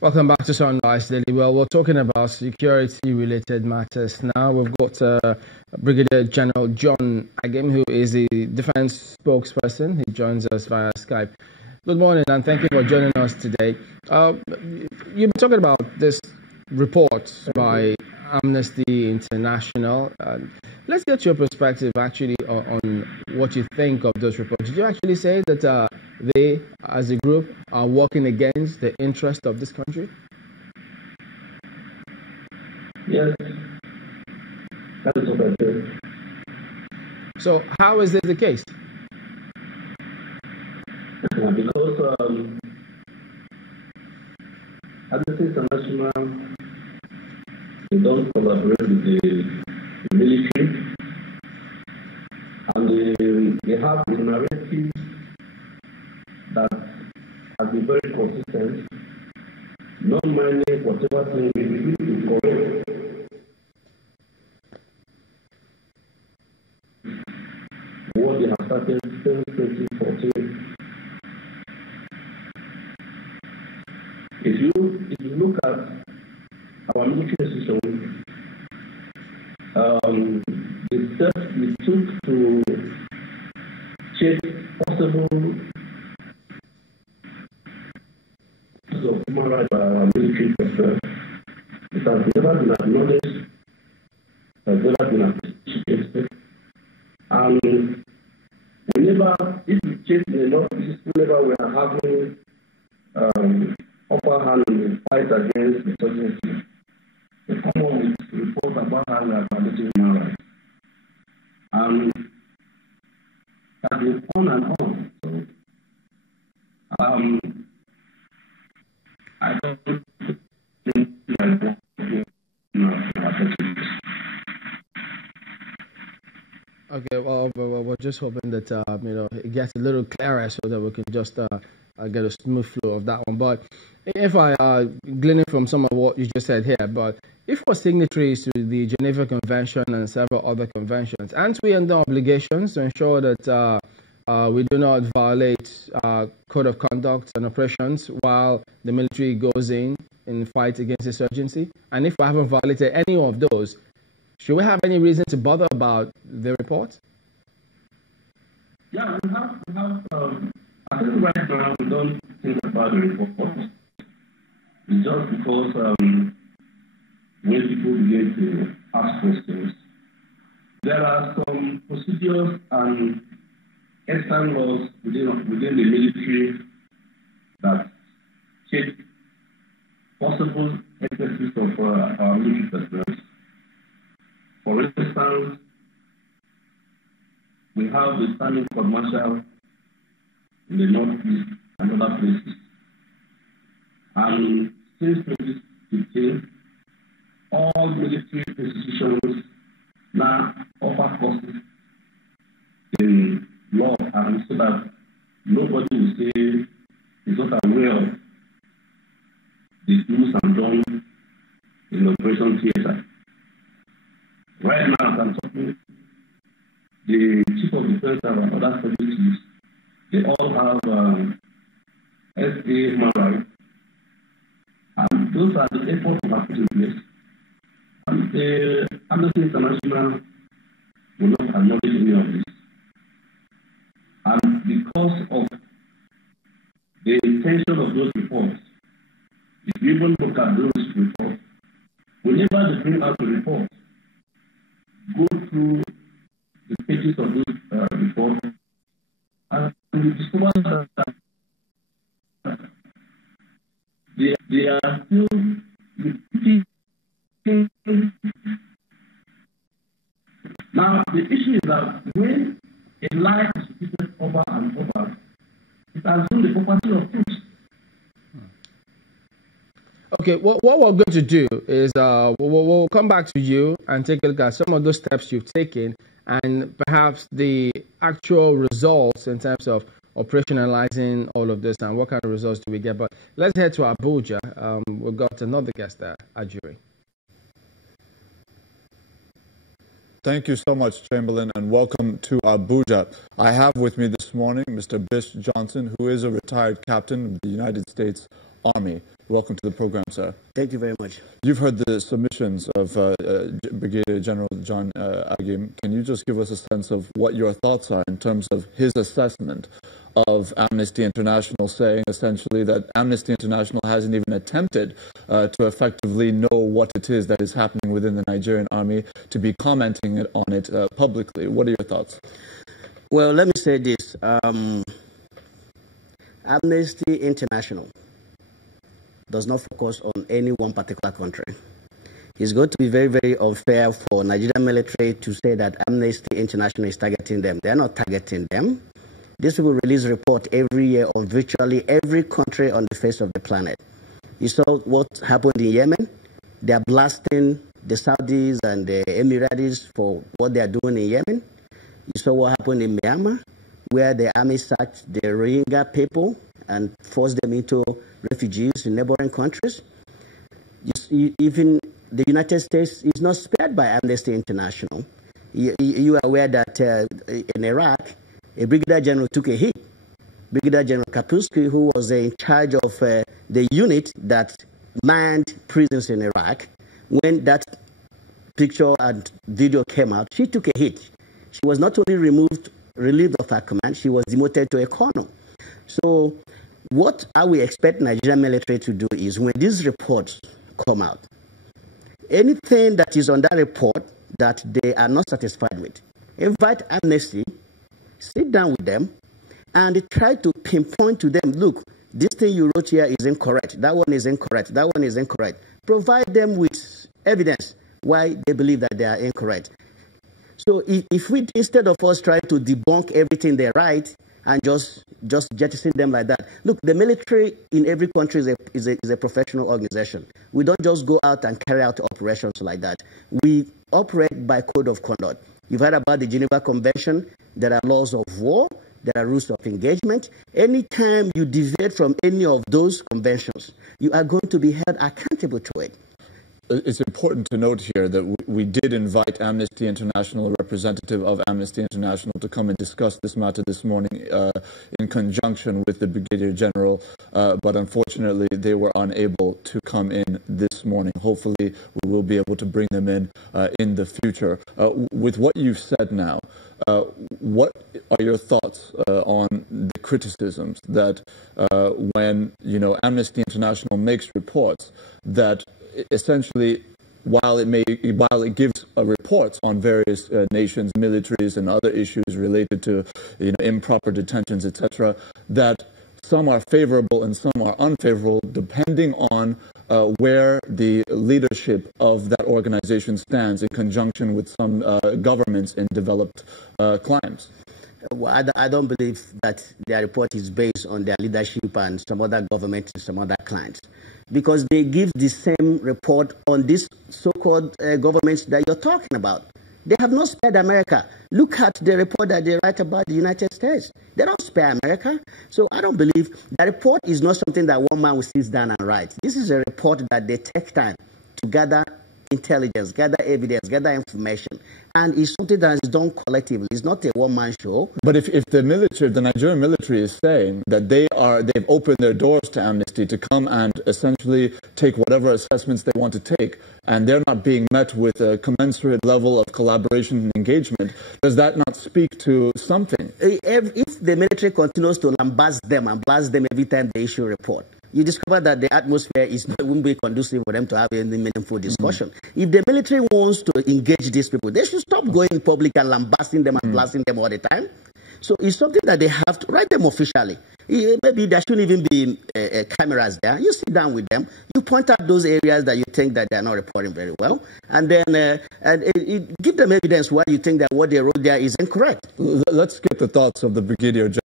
Welcome back to Sunrise Daily. Well, we're talking about security-related matters now. We've got Brigadier General John Agim, who is the defense spokesperson. He joins us via Skype. Good morning, and thank you for joining us today. You've been talking about this report by Amnesty International. Let's get your perspective, actually, on what you think of those reports. Did you actually say that they, as a group, are working against the interest of this country? Yes, that is what I said. So how is this the case? Because Amnesty International, they don't collaborate with the military, and they have a narrative that has been very consistent, not minding whatever thing we need to correct. What they have started since 2014. If you look at our military system, the steps we took to check possible of human rights by our military personnel, it has never been acknowledged, has never been appreciated, and whenever, if we check enough, whenever we are having upper hand in the fight against insurgency, they come on with reports about how we are violating human rights. And that is on and on. So, I don't think I want to Okay, well, we're just hoping that it gets a little clearer so that we can just get a smooth flow of that one. But if I gleaning from some of what you just said here, but if we're signatories to the Geneva Convention and several other conventions, aren't we under obligations to ensure that we do not violate code of conduct and operations while the military goes in the fight against insurgency? And if we haven't violated any of those, should we have any reason to bother about the report? Yeah, we have I think right now we don't think about the report. It's just because when people begin to ask questions, there are some procedures and external laws within the military that check possible excesses of our military personnel. For instance, we have the standing court martial in the Northeast and other places. And since 2015, all military institutions now offer courses in law, and so that nobody will say is not aware of the do's and don'ts in the operation theater. Right now, as I'm talking, the Chief of Defense and other service chiefs, they all have SA human rights, and those are the efforts we have put in place. And the Amnesty International will not acknowledge any of this. And because of the intention of those reports, if you even look at those reports, whenever they bring out a report, go through the pages of those reports, and you discover that they are still repeating. Now, the issue is that when a lie is repeated over and over, it assumes the property of truth. Okay, what we're going to do is we'll come back to you and take a look at some of those steps you've taken and perhaps the actual results in terms of operationalizing all of this and what kind of results do we get. But let's head to Abuja. We've got another guest there, Ajuri. Thank you so much, Chamberlain, and welcome to Abuja. I have with me this morning Mr. Bish Johnson, who is a retired captain of the United States Army. Welcome to the program, sir. Thank you very much. You've heard the submissions of Brigadier General John Agim. Can you just give us a sense of what your thoughts are in terms of his assessment of Amnesty International, saying essentially that Amnesty International hasn't even attempted to effectively know what it is that is happening within the Nigerian army, to be commenting on it publicly? What are your thoughts? Well, let me say this. Amnesty International does not focus on any one particular country. It's going to be very, very unfair for Nigerian military to say that Amnesty International is targeting them. They're not targeting them. These people release reports every year on virtually every country on the face of the planet. You saw what happened in Yemen. They are blasting the Saudis and the Emiratis for what they are doing in Yemen. You saw what happened in Myanmar, where the army sacked the Rohingya people and forced them into refugees in neighboring countries. Even the United States is not spared by Amnesty International. You are aware that in Iraq, a brigadier general took a hit. Brigadier General Kapusky, who was in charge of the unit that manned prisons in Iraq, when that picture and video came out, she took a hit. She was not only relieved of her command, she was demoted to a colonel. So what I will expect Nigerian military to do is, when these reports come out, anything that is on that report that they are not satisfied with, invite Amnesty, sit down with them, and try to pinpoint to them, look, this thing you wrote here is incorrect, that one is incorrect, that one is incorrect. Provide them with evidence why they believe that they are incorrect. So if we, instead of us trying to debunk everything they write and just jettison them like that. Look, the military in every country is a professional organization. We don't just go out and carry out operations like that. We operate by code of conduct. You've heard about the Geneva Convention. There are laws of war. There are rules of engagement. Anytime you deviate from any of those conventions, you are going to be held accountable to it. It's important to note here that we did invite Amnesty International, a representative of Amnesty International, to come and discuss this matter this morning in conjunction with the Brigadier General, but unfortunately they were unable to come in this morning. Hopefully we will be able to bring them in the future. With what you've said now, what are your thoughts on the criticisms that when Amnesty International makes reports that essentially, while it gives reports on various nations, militaries, and other issues related to improper detentions, etc., that some are favorable and some are unfavorable, depending on where the leadership of that organization stands in conjunction with some governments in developed climes? Well, I don't believe that their report is based on their leadership and some other governments and some other clients, because they give the same report on these so-called governments that you're talking about. They have not spared America. Look at the report that they write about the United States. They don't spare America. So I don't believe that report is not something that one man will sit down and write. This is a report that they take time to gather intelligence, gather evidence, gather information. And it's something that is done collectively. It's not a one-man show. But if the military, the Nigerian military, is saying that they've opened their doors to Amnesty to come and essentially take whatever assessments they want to take, and they're not being met with a commensurate level of collaboration and engagement, does that not speak to something? If the military continues to lambast them and blast them every time they issue a report, you discover that the atmosphere won't be conducive for them to have any meaningful discussion. If the military wants to engage these people, they should stop going in public and lambasting them and blasting them all the time. So it's something that they have to write them officially. Maybe there shouldn't even be cameras there. You sit down with them, you point out those areas that you think that they are not reporting very well, and then give them evidence why you think that what they wrote there is incorrect. Let's get the thoughts of the Brigadier General.